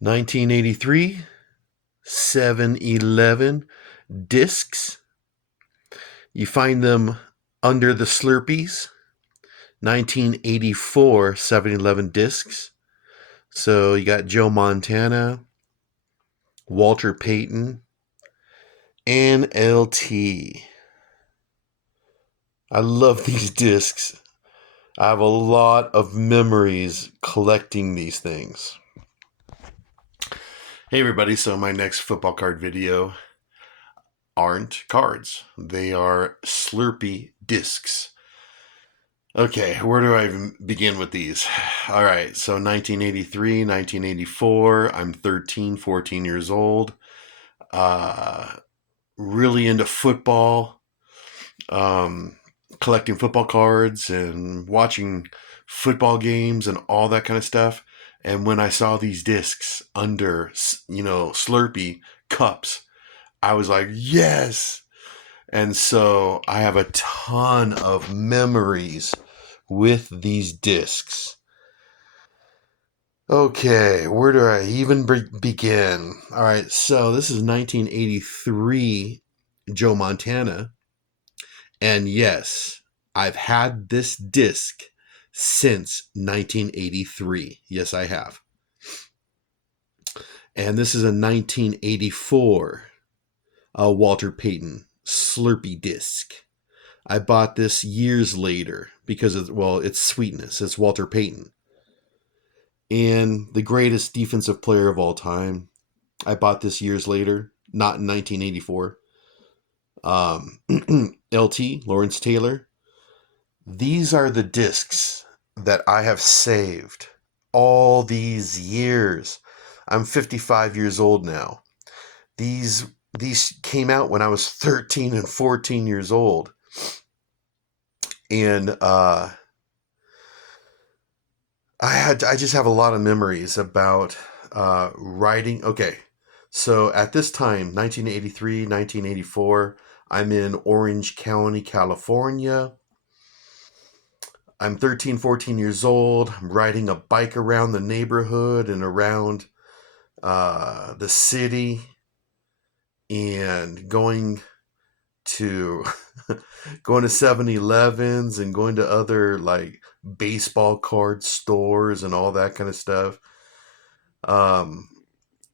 1983, 7-Eleven discs. You find them under the Slurpees. 1984, 7-Eleven discs. So you got Joe Montana, Walter Payton, and LT. I love these discs. I have a lot of memories collecting these things. Hey everybody, so my next football card video aren't cards. They are Slurpee discs. Okay, where do I even begin with these? All right, so 1983, 1984, I'm 13, 14 years old. Really into football, collecting football cards and watching football games and all that kind of stuff. And when I saw these discs under, Slurpee cups, I was like, yes. And so I have a ton of memories with these discs. Okay, where do I even begin? All right, so this is 1983 Joe Montana. And yes, I've had this disc since 1983. Yes, I have. And this is a 1984 Walter Payton Slurpee disc. I bought this years later because it's sweetness. It's Walter Payton. And the greatest defensive player of all time. I bought this years later, not in 1984. LT, Lawrence Taylor. These are the discs that I have saved all these years. I'm 55 years old now. These came out when I was 13 and 14 years old. And I just have a lot of memories about writing. Okay, so at this time, 1983, 1984, I'm in Orange County, California. I'm 13, 14 years old. I'm riding a bike around the neighborhood and around the city and going to 7-Elevens and going to other like baseball card stores and all that kind of stuff.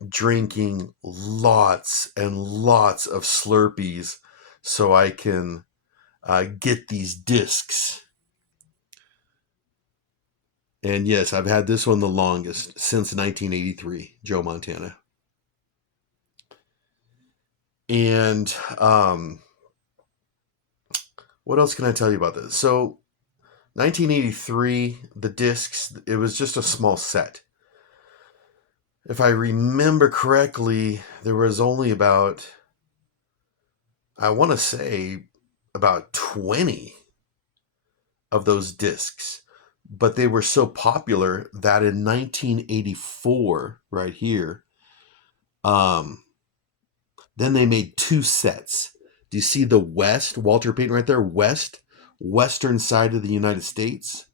Drinking lots and lots of Slurpees so I can get these discs. And yes, I've had this one the longest, since 1983, Joe Montana. And what else can I tell you about this? So 1983, the discs, it was just a small set. If I remember correctly, there was only about, I want to say, about 20 of those discs. But they were so popular that in 1984, right here, then they made two sets. Do you see the West, Walter Payton right there? Western side of the United States.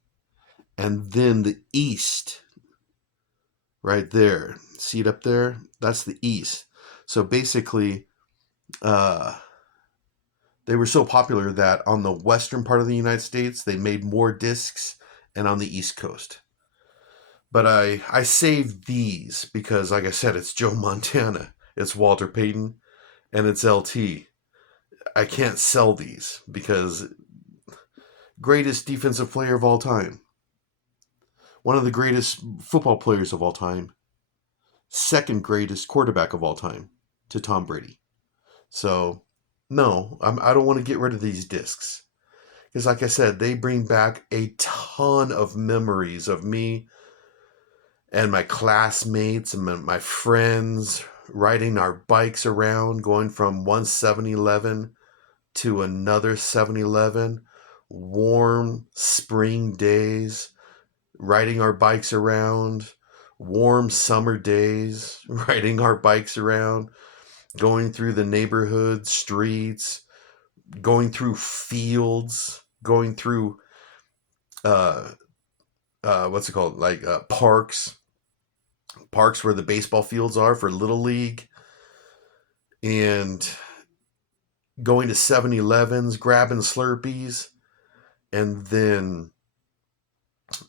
And then the East, right there. See it up there? That's the East. So basically, they were so popular that on the western part of the United States, they made more discs, and on the East Coast. But I saved these because, like I said, it's Joe Montana, it's Walter Payton, and it's LT. I can't sell these because greatest defensive player of all time. One of the greatest football players of all time. Second greatest quarterback of all time to Tom Brady. So, no, I don't want to get rid of these discs. Because like I said, they bring back a ton of memories of me and my classmates and my friends riding our bikes around, going from one 7-Eleven to another 7-Eleven, warm spring days, riding our bikes around, warm summer days, riding our bikes around, going through the neighborhood streets, going through fields, going through what's it called, like parks, parks where the baseball fields are for Little League, and going to 7-Elevens, grabbing Slurpees, and then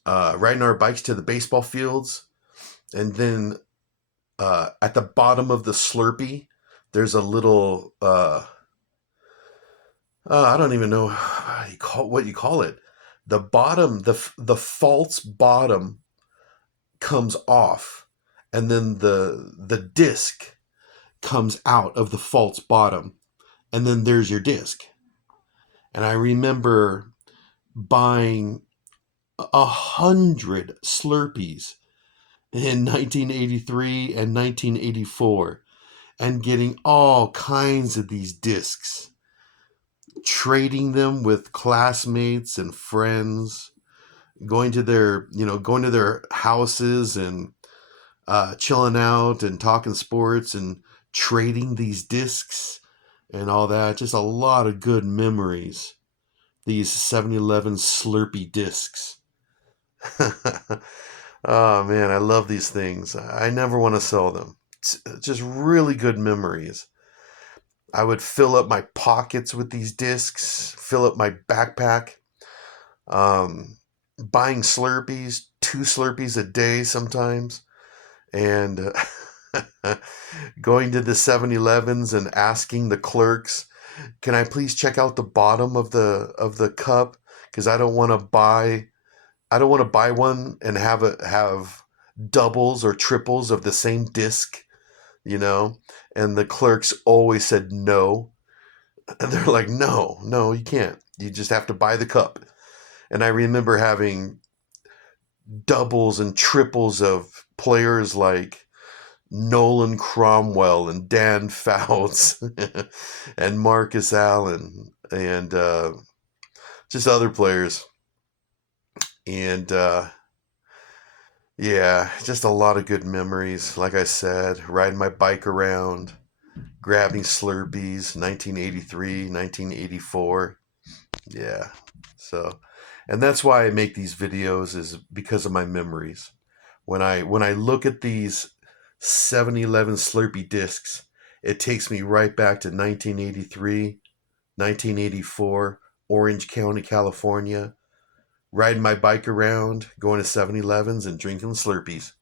riding our bikes to the baseball fields. And then at the bottom of the Slurpee, there's a little, I don't even know what you call it. The bottom, the false bottom comes off, and then the disc comes out of the false bottom, and then there's your disc. And I remember buying 100 Slurpees in 1983 and 1984 and getting all kinds of these discs, trading them with classmates and friends, going to their houses and chilling out and talking sports and trading these discs and all that. Just a lot of good memories. These 7-Eleven Slurpee discs. Oh man, I love these things. I never want to sell them. It's just really good memories. I would fill up my pockets with these discs, fill up my backpack, um, buying Slurpees, 2 Slurpees a day sometimes, and going to the 7-Elevens and asking the clerks, "Can I please check out the bottom of the cup? Because I don't want to buy one and have doubles or triples of the same disc, you know." And the clerks always said no. And they're like, "No, no, you can't. You just have to buy the cup." And I remember having doubles and triples of players like Nolan Cromwell and Dan Fouts and Marcus Allen and just other players. And yeah, just a lot of good memories. Like I said, riding my bike around, grabbing Slurpees, 1983, 1984. Yeah. So, and that's why I make these videos, is because of my memories. When I look at these 7-Eleven Slurpee discs, it takes me right back to 1983, 1984, Orange County, California, riding my bike around, going to 7-Elevens and drinking Slurpees.